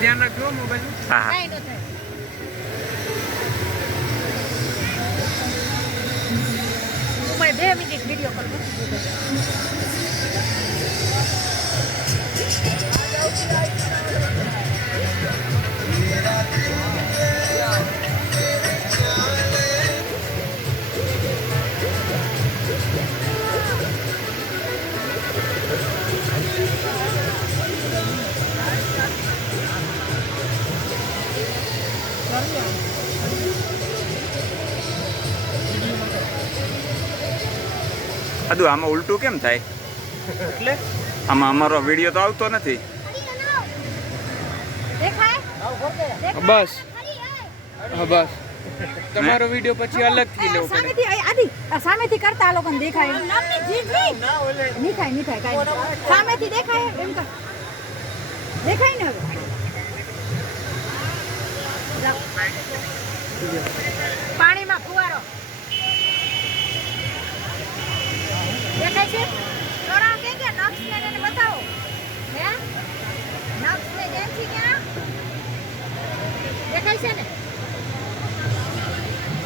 ધ્યાન રાખજો મોબાઈલ. હા હા. કાઈ ન થાય. હું 2 મિનિટ વિડિયો કોલ કરું. અદુ આમાં ઉલટું કેમ થાય? એટલે આમાં અમારો વિડીયો તો આવતો નથી. દેખાય? બસ હા બસ તમારો વિડિયો પછી અલગથી લેવો પડે. સામેથી આદી સામેથી કરતા આ લોકોને દેખાય. નામની જીત નહીં. નહીં થાય કાઈ. સામેથી દેખાય એમ કર. દેખાય ને હવે. પાણીમાં ફુવારો દેખાય છે? થોડા કે નક્ષ ને એને બતાવો. હે નક્ષ ને જેનથી ક્યાં દેખાય છે ને?